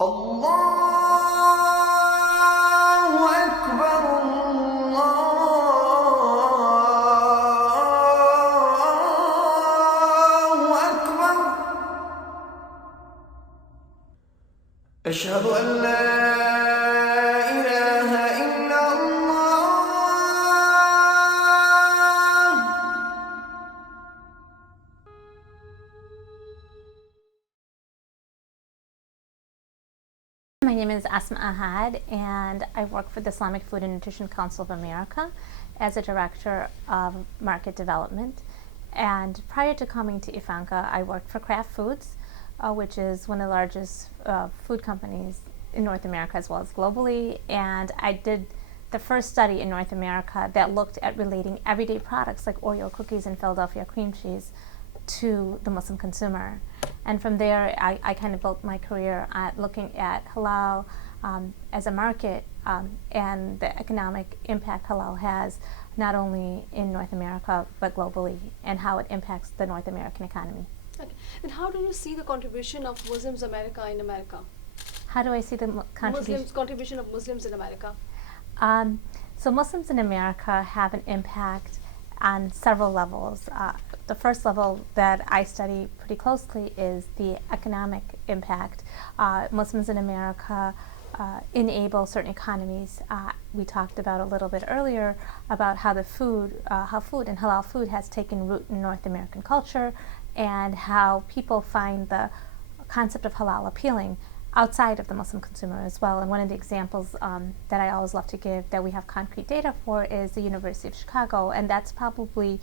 الله أكبر الله أكبر أشهد أن لا إله إلا الله. My name is Asma Ahad, and I work for the Islamic Food and Nutrition Council of America as a Director of Market Development. And prior to coming to IFANCA, I worked for Kraft Foods, which is one of the largest food companies in North America as well as globally. And I did the first study in North America that looked at relating everyday products like Oreo cookies and Philadelphia cream cheese to the Muslim consumer. And from there, I kind of built my career at looking at halal as a market and the economic impact halal has not only in North America but globally, and how it impacts the North American economy. Okay. And how do you see the contribution of Muslims America in America? How do I see the contribution of Muslims in America? So Muslims in America have an impact on several levels. The first level that I study pretty closely is the economic impact. Muslims in America enable certain economies. We talked about a little bit earlier about how food and halal food has taken root in North American culture, and how people find the concept of halal appealing outside of the Muslim consumer as well. And one of the examples that I always love to give that we have concrete data for is the University of Chicago, and that's probably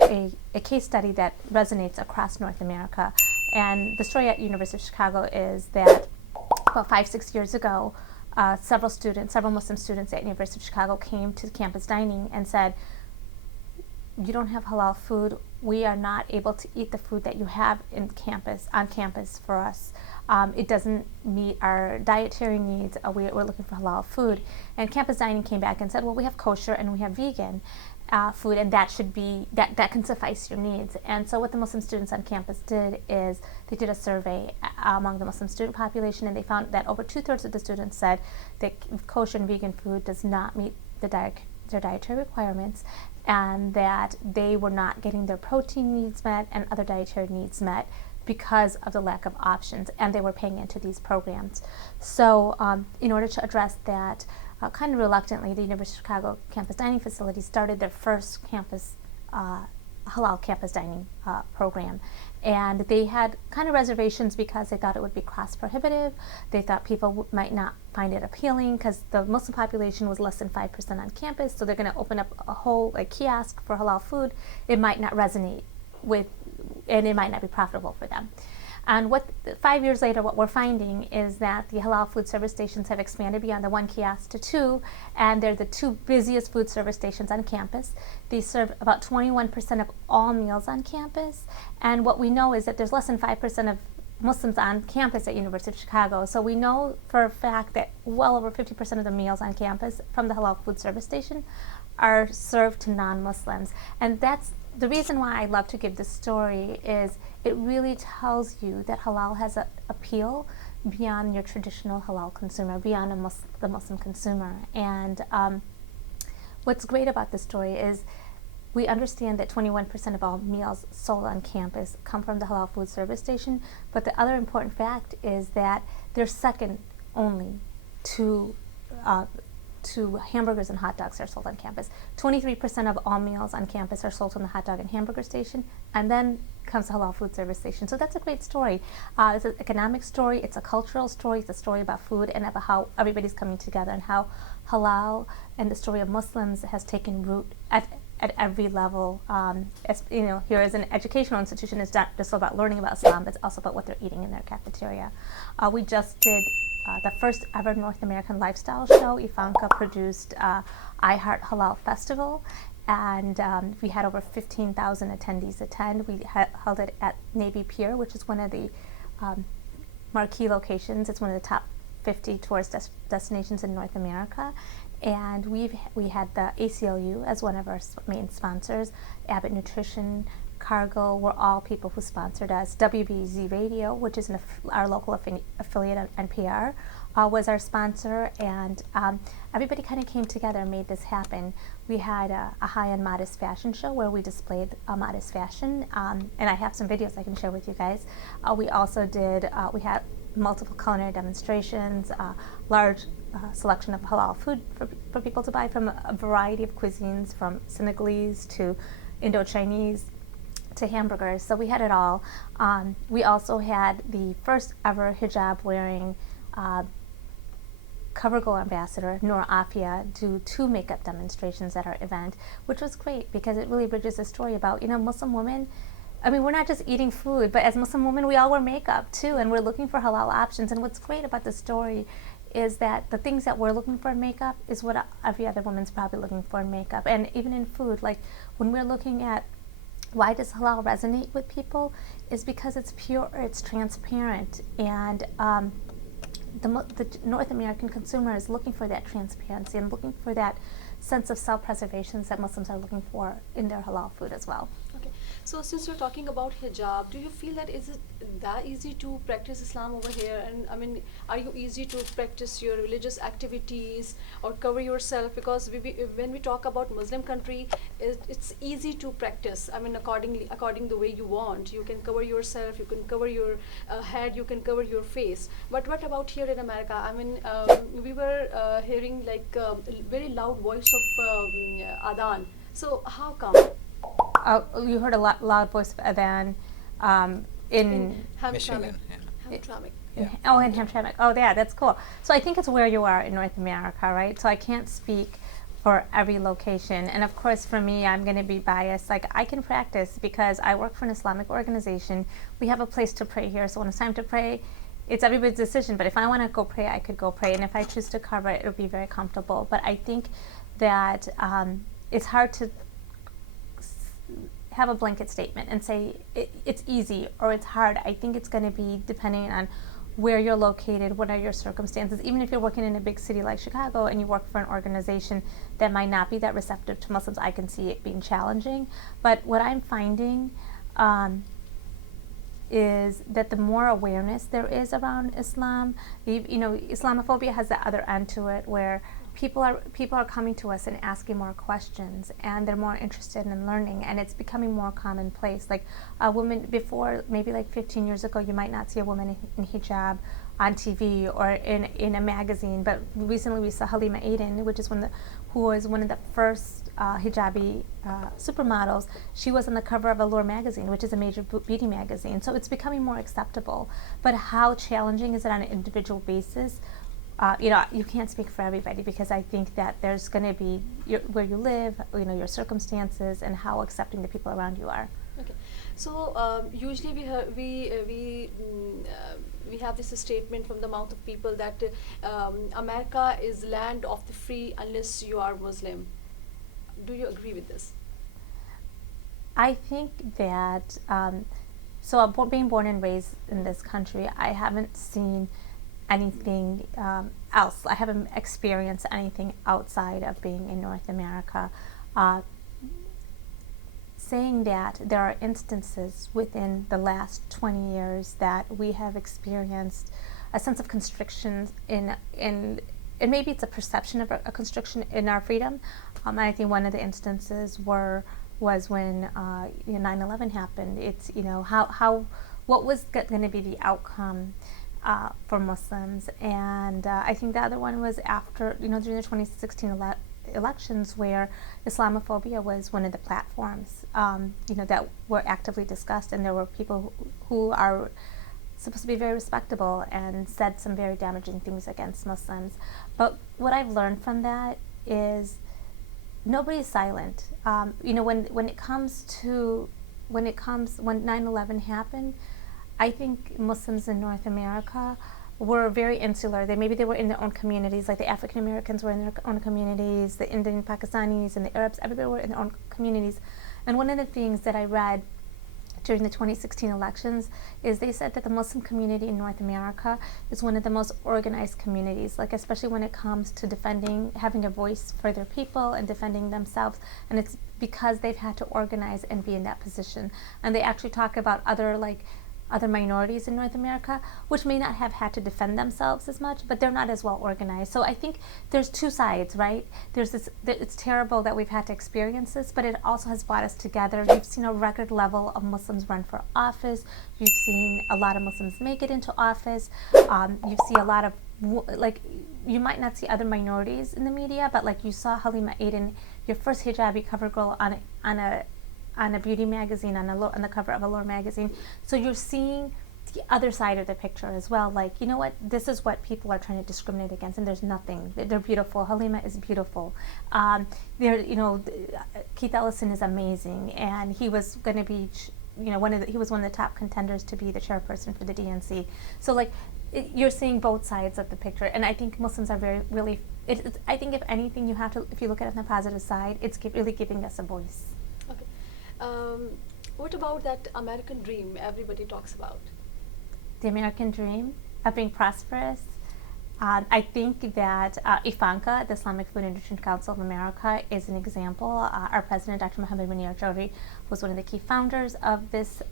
a case study that resonates across North America. And the story at University of Chicago is that about 5-6 years ago, several Muslim students at University of Chicago came to campus dining and said, "You don't have halal food. We are not able to eat the food that you have on campus for us. It doesn't meet our dietary needs. We're looking for halal food." And campus dining came back and said, "Well, we have kosher and we have vegan food, and that can suffice your needs." And so what the Muslim students on campus did is they did a survey among the Muslim student population, and they found that over 2/3 of the students said that kosher and vegan food does not meet their dietary requirements, and that they were not getting their protein needs met and other dietary needs met because of the lack of options, and they were paying into these programs. So in order to address that, kind of reluctantly, the University of Chicago campus dining facility started their first campus halal campus dining program. And they had kind of reservations because they thought it would be cost prohibitive. They thought people might not find it appealing because the Muslim population was less than 5% on campus, so they're going to open up a whole kiosk for halal food. It might not resonate with, and it might not be profitable for them. And 5 years later, what we're finding is that the halal food service stations have expanded beyond the 1 kiosk to 2, and they're the 2 busiest food service stations on campus. They serve about 21% of all meals on campus, and what we know is that there's less than 5% of Muslims on campus at University of Chicago. So we know for a fact that well over 50% of the meals on campus from the halal food service station are served to non-Muslims. And that's the reason why I love to give this story, is it really tells you that halal has an appeal beyond your traditional halal consumer, beyond the Muslim consumer. And what's great about this story is we understand that 21% of all meals sold on campus come from the halal food service station, but the other important fact is that they're second only to hamburgers and hot dogs are sold on campus. 23% of all meals on campus are sold from the hot dog and hamburger station, and then comes the halal food service station. So that's a great story. It's an economic story, it's a cultural story, it's a story about food and about how everybody's coming together, and how halal and the story of Muslims has taken root at every level. Here as an educational institution, it's not just about learning about Islam, but it's also about what they're eating in their cafeteria. We just did the first ever North American lifestyle show. IFANCA produced I Heart Halal Festival, and we had over 15,000 attendees attend. We held it at Navy Pier, which is one of the marquee locations. It's one of the top 50 tourist destinations in North America. And we had the ACLU as one of our main sponsors, Abbott Nutrition, Cargill were all people who sponsored us. WBZ Radio, which is our local affiliate of NPR, was our sponsor, and everybody kind of came together and made this happen. We had a high-end modest fashion show where we displayed modest fashion, and I have some videos I can share with you guys. We also did, we had multiple culinary demonstrations, large selection of halal food for people to buy from a variety of cuisines, from Senegalese to Indo-Chinese to hamburgers. So we had it all. We also had the first ever hijab wearing CoverGirl ambassador, Noor Afia, do 2 makeup demonstrations at our event, which was great because it really bridges the story about, Muslim women. I mean, we're not just eating food, but as Muslim women, we all wear makeup too, and we're looking for halal options. And what's great about the story is that the things that we're looking for in makeup is what every other woman's probably looking for in makeup. And even in food, like when we're looking at why does halal resonate with people, is because it's pure, it's transparent, and the North American consumer is looking for that transparency and looking for that sense of self-preservation that Muslims are looking for in their halal food as well. Okay, so since you're talking about hijab, do you feel that is it that easy to practice Islam over here? And I mean, are you easy to practice your religious activities or cover yourself? Because when we talk about Muslim country, it's easy to practice. I mean, according the way you want, you can cover yourself, you can cover your head, you can cover your face. But what about here in America? I mean, we were hearing like a very loud voice of adhan. So how come? You heard a loud voice of adhan in Hamtramck. Yeah. Oh, in Hamtramck. Oh, yeah, that's cool. So I think it's where you are in North America, right? So I can't speak for every location. And of course, for me, I'm going to be biased. Like, I can practice because I work for an Islamic organization. We have a place to pray here. So when it's time to pray, it's everybody's decision. But if I want to go pray, I could go pray. And if I choose to cover it, it'll be very comfortable. But I think that it's hard to have a blanket statement and say it's easy or it's hard. I think it's going to be depending on where you're located, what are your circumstances. Even if you're working in a big city like Chicago and you work for an organization that might not be that receptive to Muslims, I can see it being challenging. But what I'm finding is that the more awareness there is around Islam, Islamophobia has the other end to it, where people are coming to us and asking more questions, and they're more interested in learning, and it's becoming more commonplace. Like a woman before, maybe like 15 years ago, you might not see a woman in hijab on TV or in a magazine, but recently we saw Halima Aden, who was one of the first hijabi supermodels. She was on the cover of Allure magazine, which is a major beauty magazine. So it's becoming more acceptable. But how challenging is it on an individual basis? You can't speak for everybody, because I think that there's going to be where you live, your circumstances, and how accepting the people around you are. Okay, so usually we have this statement from the mouth of people that America is land of the free unless you are Muslim. Do you agree with this? I think that being born and raised in this country, I haven't seen anything else. I haven't experienced anything outside of being in North America. Saying that, there are instances within the last 20 years that we have experienced a sense of constriction and maybe it's a perception of a constriction in our freedom. And I think one of the instances was when 9/11 happened. It's what was going to be the outcome for Muslims, and I think the other one was after during the 2016 elections, where Islamophobia was one of the platforms that were actively discussed, and there were people who are supposed to be very respectable and said some very damaging things against Muslims. But what I've learned from that is nobody's silent. When 9/11 happened, I think Muslims in North America were very insular. Maybe they were in their own communities, like the African Americans were in their own communities, the Indian Pakistanis and the Arabs, everybody were in their own communities. And one of the things that I read during the 2016 elections is they said that the Muslim community in North America is one of the most organized communities, like especially when it comes to defending, having a voice for their people and defending themselves. And it's because they've had to organize and be in that position. And they actually talk about other minorities in North America, which may not have had to defend themselves as much, but they're not as well organized. So I think there's two sides, right? There's this, it's terrible that we've had to experience this, but it also has brought us together. You've seen a record level of Muslims run for office. You've seen a lot of Muslims make it into office. You see a lot of, you might not see other minorities in the media, but like you saw Halima Aden, your first hijabi cover girl on a beauty magazine, on the cover of Allure magazine. So you're seeing the other side of the picture as well. Like, you know what? This is what people are trying to discriminate against, and there's nothing. They're beautiful. Halima is beautiful. Keith Ellison is amazing, and he was going to be, he was one of the top contenders to be the chairperson for the DNC. So like, you're seeing both sides of the picture, and I think Muslims are really. I think if anything, if you look at it on the positive side, it's really giving us a voice. Okay. What about that American dream everybody talks about? The American dream of being prosperous. I think that IFANCA, the Islamic Food and Nutrition Council of America, is an example. Our president, Dr. Muhammad Munir Chowdhury, was one of the key founders of this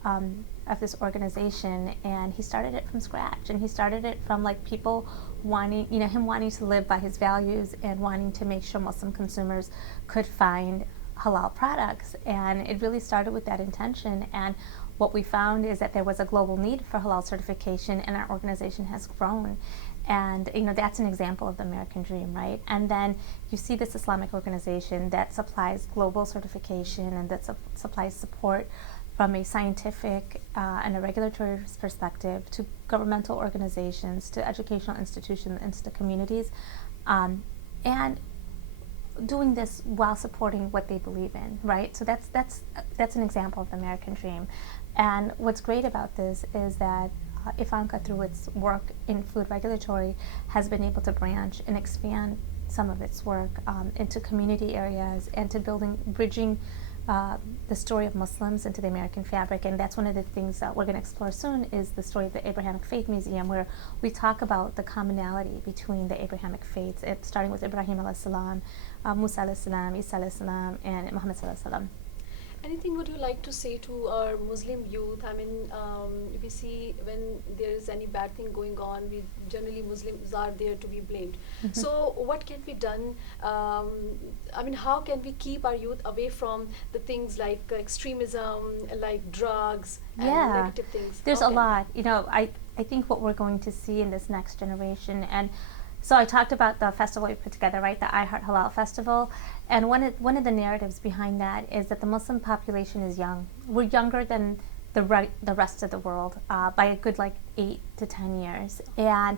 organization, and he started it from scratch. And he started it from like people wanting to live by his values and wanting to make sure Muslim consumers could find halal products. And it really started with that intention. And what we found is that there was a global need for halal certification, and our organization has grown. And that's an example of the American dream, right? And then you see this Islamic organization that supplies global certification and that supplies support from a scientific and a regulatory perspective to governmental organizations, to educational institutions, and to communities, and doing this while supporting what they believe in, right? So that's an example of the American dream. And what's great about this is that IFANCA, through its work in food regulatory, has been able to branch and expand some of its work into community areas and to bridging the story of Muslims into the American fabric. And that's one of the things that we're going to explore soon, is the story of the Abrahamic Faith Museum, where we talk about the commonality between the Abrahamic faiths, starting with Ibrahim alayhi salam, Musa alayhi salam, Isa alayhi salam, and Muhammad sallallahu alayhi salam. Anything would you like to say to our Muslim youth? I mean, we see when there is any bad thing going on, generally Muslims are there to be blamed. Mm-hmm. So what can be done? I mean, how can we keep our youth away from the things like extremism, like drugs, and negative things? There's a lot. I think what we're going to see in this next generation, and so I talked about the festival we put together, right? The I Heart Halal Festival. And one of the narratives behind that is that the Muslim population is young. We're younger than the rest of the world by a good 8 to 10 years. And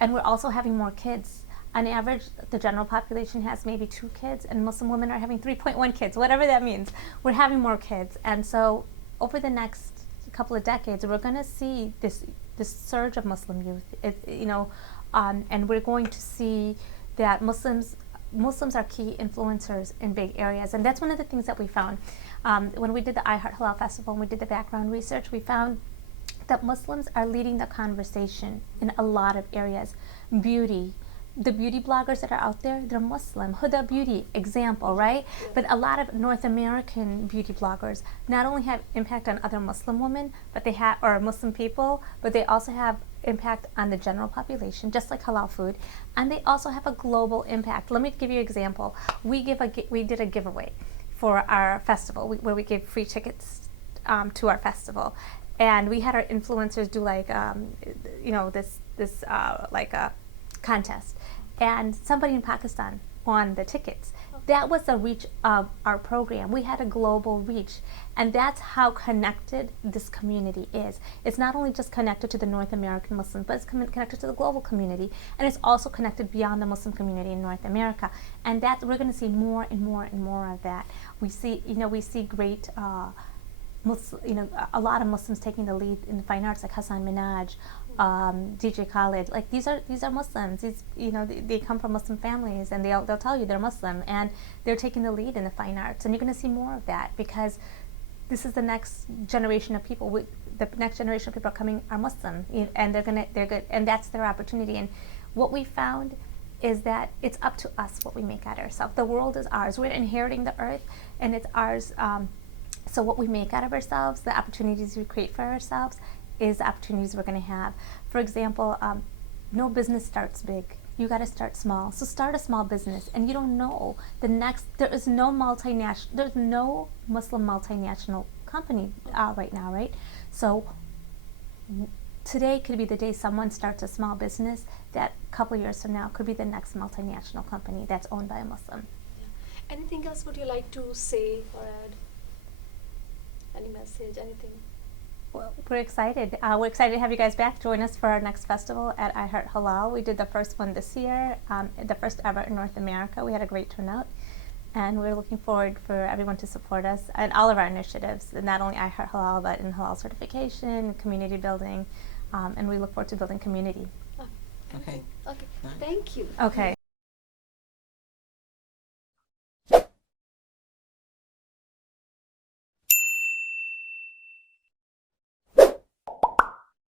we're also having more kids. On average, the general population has maybe 2 kids, and Muslim women are having 3.1 kids, whatever that means. We're having more kids. And so over the next couple of decades, we're going to see this surge of Muslim youth. And we're going to see that Muslims are key influencers in big areas. And that's one of the things that we found. When we did the I Heart Halal Festival and we did the background research, we found that Muslims are leading the conversation in a lot of areas. Beauty. The beauty bloggers that are out there, they're Muslim. Huda Beauty, example, right? Yeah. But a lot of North American beauty bloggers not only have impact on other Muslim women, or Muslim people, but they also have impact on the general population, just like Halal Food, and they also have a global impact. Let me give you an example. We did a giveaway for our festival where we gave free tickets to our festival, and we had our influencers do this a contest, and somebody in Pakistan won the tickets. That was the reach of our program. We had a global reach, and that's how connected this community is. It's not only just connected to the North American Muslims, but it's connected to the global community, and it's also connected beyond the Muslim community in North America. And that we're going to see more and more and more of that. We see great. A lot of Muslims taking the lead in the fine arts, like Hassan Minhaj, DJ Khaled. Like these are Muslims. They come from Muslim families, and they'll tell you they're Muslim, and they're taking the lead in the fine arts. And you're going to see more of that because this is the next generation of people. The next generation of people are coming are Muslim, and they're good, and that's their opportunity. And what we found is that it's up to us what we make out of ourselves. The world is ours. We're inheriting the earth, and it's ours. So what we make out of ourselves, the opportunities we create for ourselves, is the opportunities we're going to have. For example, no business starts big. You got to start small. So start a small business, and you don't know the next. There is no multinational. There's no Muslim multinational company right now, right? So today could be the day someone starts a small business that a couple years from now could be the next multinational company that's owned by a Muslim. Yeah. Anything else would you like to say or add? Any message, anything? Well, we're excited. We're excited to have you guys back. Join us for our next festival at I Heart Halal. We did the first one this year, the first ever in North America. We had a great turnout, and we're looking forward for everyone to support us and all of our initiatives, and not only I Heart Halal, but in halal certification, community building, and we look forward to building community. Ah, Okay. Okay. Nice. Thank you. Okay.